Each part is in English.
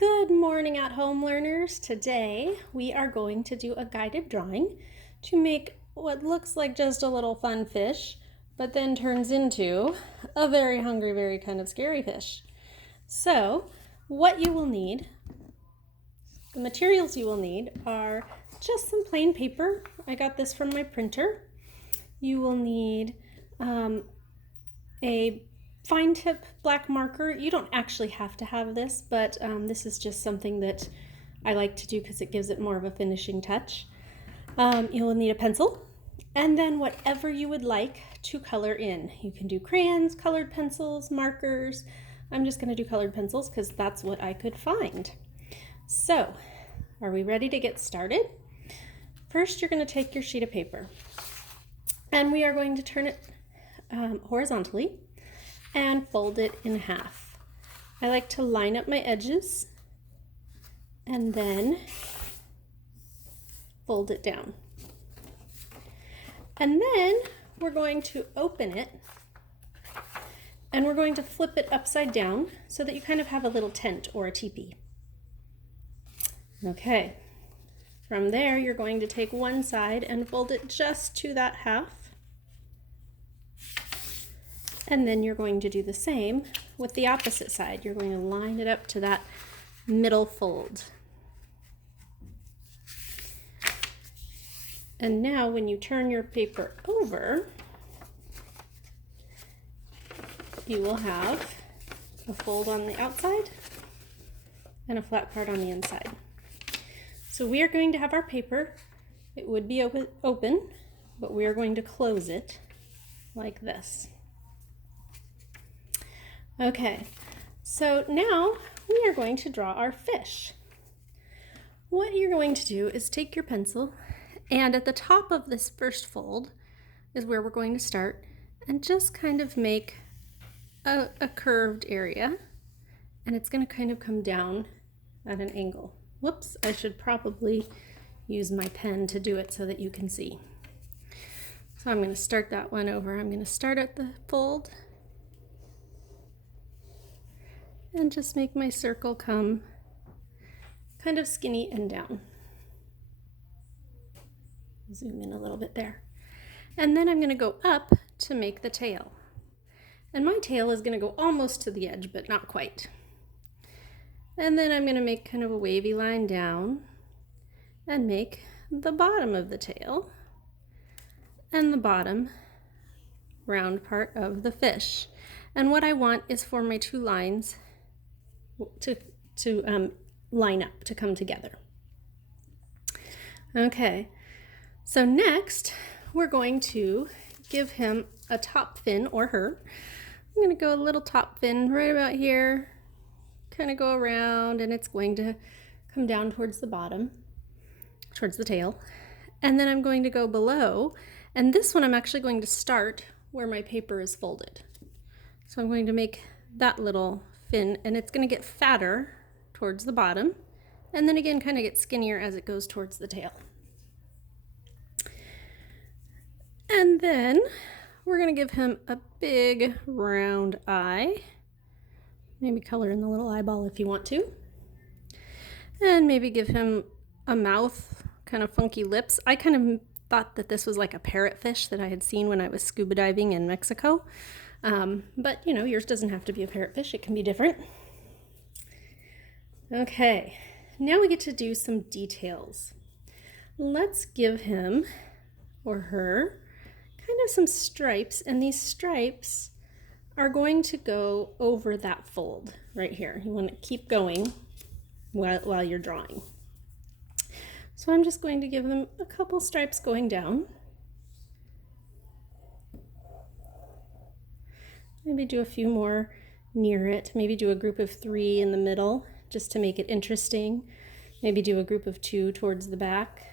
Good morning at home learners. Today we are going to do a guided drawing to make what looks like just a little fun fish, but then turns into a very hungry, very kind of scary fish. So what you will need, the materials you will need are just some plain paper. I got this from my printer. You will need a fine tip black marker. You don't actually have to have this, but this is just something that I like to do because it gives it more of a finishing touch. You will need a pencil, and then whatever you would like to color in. You can do crayons, colored pencils, markers. I'm just going to do colored pencils because that's what I could find. So, are we ready to get started? First, you're going to take your sheet of paper, and we are going to turn it horizontally and fold it in half. I like to line up my edges and then fold it down. And then we're going to open it and we're going to flip it upside down so that you kind of have a little tent or a teepee. Okay, from there you're going to take one side and fold it just to that half. And then you're going to do the same with the opposite side. You're going to line it up to that middle fold. And now when you turn your paper over, you will have a fold on the outside and a flat part on the inside. So we are going to have our paper. It would be open, but we are going to close it like this. Okay, so now we are going to draw our fish. What you're going to do is take your pencil, and at the top of this first fold is where we're going to start, and just kind of make a curved area, and it's going to kind of come down at an angle. Whoops, I should probably use my pen to do it so that you can see. So I'm going to start that one over. I'm going to start at the fold and just make my circle come kind of skinny and down. Zoom in a little bit there. And then I'm going to go up to make the tail. And my tail is going to go almost to the edge, but not quite. And then I'm going to make kind of a wavy line down and make the bottom of the tail and the bottom round part of the fish. And what I want is for my two lines to line up, to come together. Okay, so next we're going to give him a top fin, or her. I'm going to go a little top fin right about here, kind of go around, and it's going to come down towards the bottom, towards the tail. And then I'm going to go below, and this one I'm actually going to start where my paper is folded. So I'm going to make that little fin, and it's going to get fatter towards the bottom, and then again kind of get skinnier as it goes towards the tail. And then we're going to give him a big round eye, maybe color in the little eyeball if you want to, and maybe give him a mouth, kind of funky lips. I kind of thought that this was like a parrotfish that I had seen when I was scuba diving in Mexico. But you know, yours doesn't have to be a parrotfish, it can be different. Okay, now we get to do some details. Let's give him or her kind of some stripes, and these stripes are going to go over that fold right here. You want to keep going while you're drawing. So I'm just going to give them a couple stripes going down. Maybe do a few more near it. Maybe do a group of 3 in the middle just to make it interesting. Maybe do a group of 2 towards the back.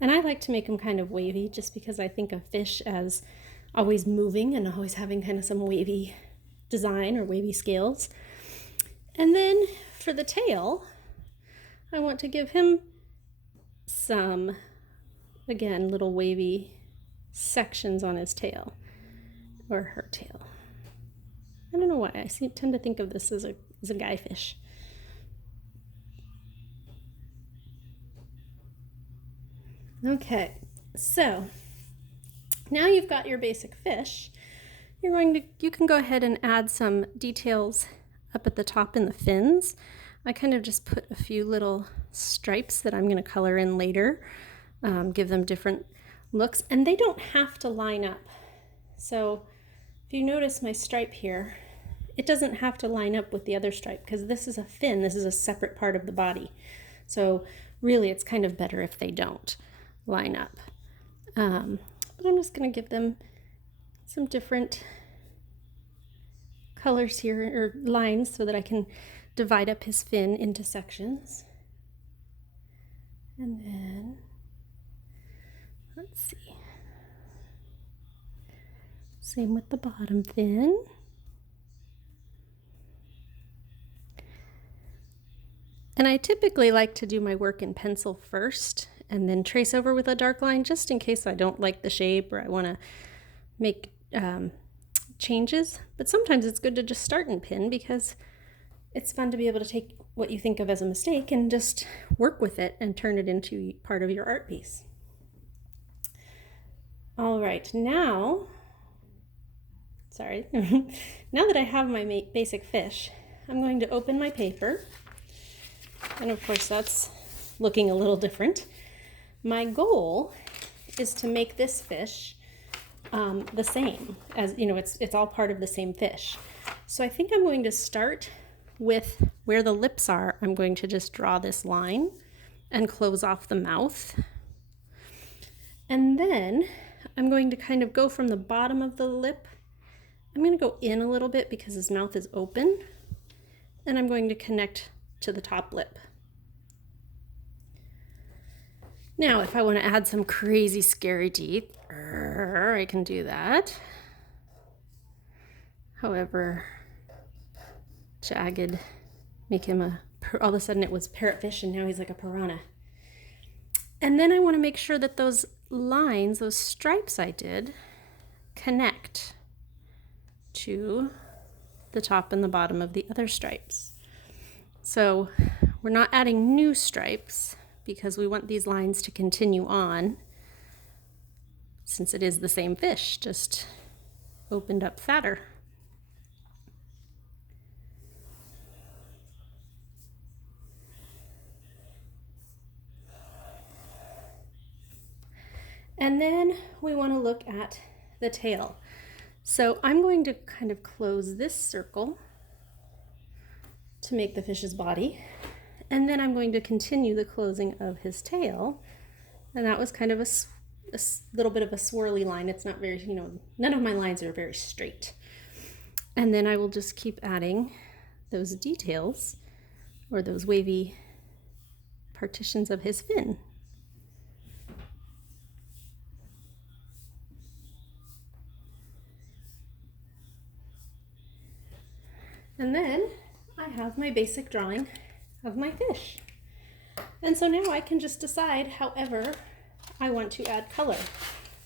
And I like to make them kind of wavy just because I think of fish as always moving and always having kind of some wavy design or wavy scales. And then for the tail, I want to give him some, again, little wavy sections on his tail, or her tail. I don't know why. Tend to think of this as a guy fish. Okay, so now you've got your basic fish. You can go ahead and add some details up at the top in the fins. I kind of just put a few little stripes that I'm going to color in later, give them different looks, and they don't have to line up. So if you notice my stripe here, it doesn't have to line up with the other stripe because this is a fin, this is a separate part of the body. So really it's kind of better if they don't line up. But I'm just going to give them some different colors here, or lines, so that I can divide up his fin into sections. And then, let's see. Same with the bottom fin. And I typically like to do my work in pencil first and then trace over with a dark line, just in case I don't like the shape or I want to make changes. But sometimes it's good to just start in pen because it's fun to be able to take what you think of as a mistake and just work with it and turn it into part of your art piece. All right, now that I have my basic fish, I'm going to open my paper. And of course that's looking a little different. My goal is to make this fish the same, as you know, it's all part of the same fish. So I think I'm going to start with where the lips are. I'm going to just draw this line and close off the mouth. And then I'm going to kind of go from the bottom of the lip. I'm going to go in a little bit because his mouth is open, and I'm going to connect to the top lip. Now, if I want to add some crazy scary teeth, I can do that. However, jagged, make him all of a sudden it was parrotfish and now he's like a piranha. And then I want to make sure that those lines, those stripes I did, connect to the top and the bottom of the other stripes. So we're not adding new stripes because we want these lines to continue on, since it is the same fish, just opened up fatter. And then we want to look at the tail. So I'm going to kind of close this circle to make the fish's body. And then I'm going to continue the closing of his tail. And that was kind of a little bit of a swirly line. It's not very, none of my lines are very straight. And then I will just keep adding those details, or those wavy partitions of his fin. And then I have my basic drawing of my fish. And so now I can just decide however I want to add color.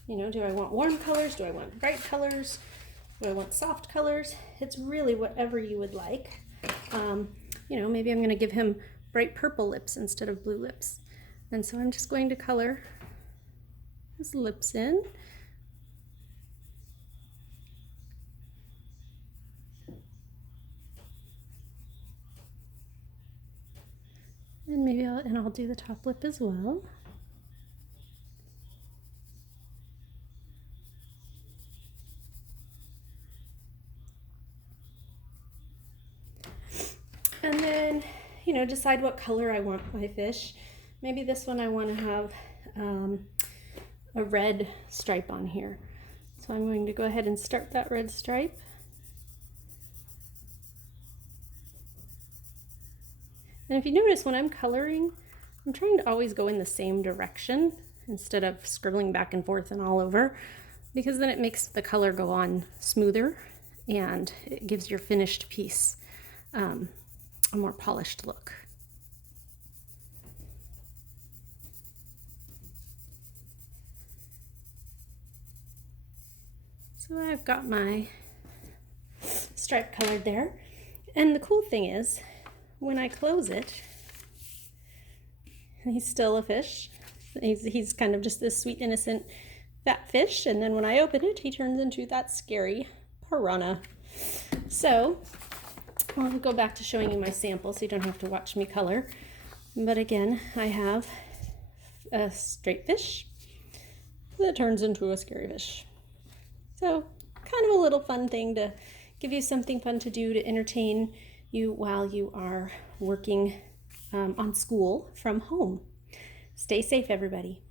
Do I want warm colors? Do I want bright colors? Do I want soft colors? It's really whatever you would like. Maybe I'm going to give him bright purple lips instead of blue lips. And so I'm just going to color his lips in. And maybe I'll do the top lip as well. And then, decide what color I want my fish. Maybe this one I want to have a red stripe on here. So I'm going to go ahead and start that red stripe. And if you notice, when I'm coloring, I'm trying to always go in the same direction instead of scribbling back and forth and all over, because then it makes the color go on smoother and it gives your finished piece a more polished look. So I've got my stripe colored there. And the cool thing is, when I close it, he's still a fish. He's kind of just this sweet, innocent, fat fish. And then when I open it, he turns into that scary piranha. So I'll go back to showing you my sample so you don't have to watch me color. But again, I have a straight fish that turns into a scary fish. So kind of a little fun thing to give you something fun to do to entertain you while you are working on school from home. Stay safe, everybody.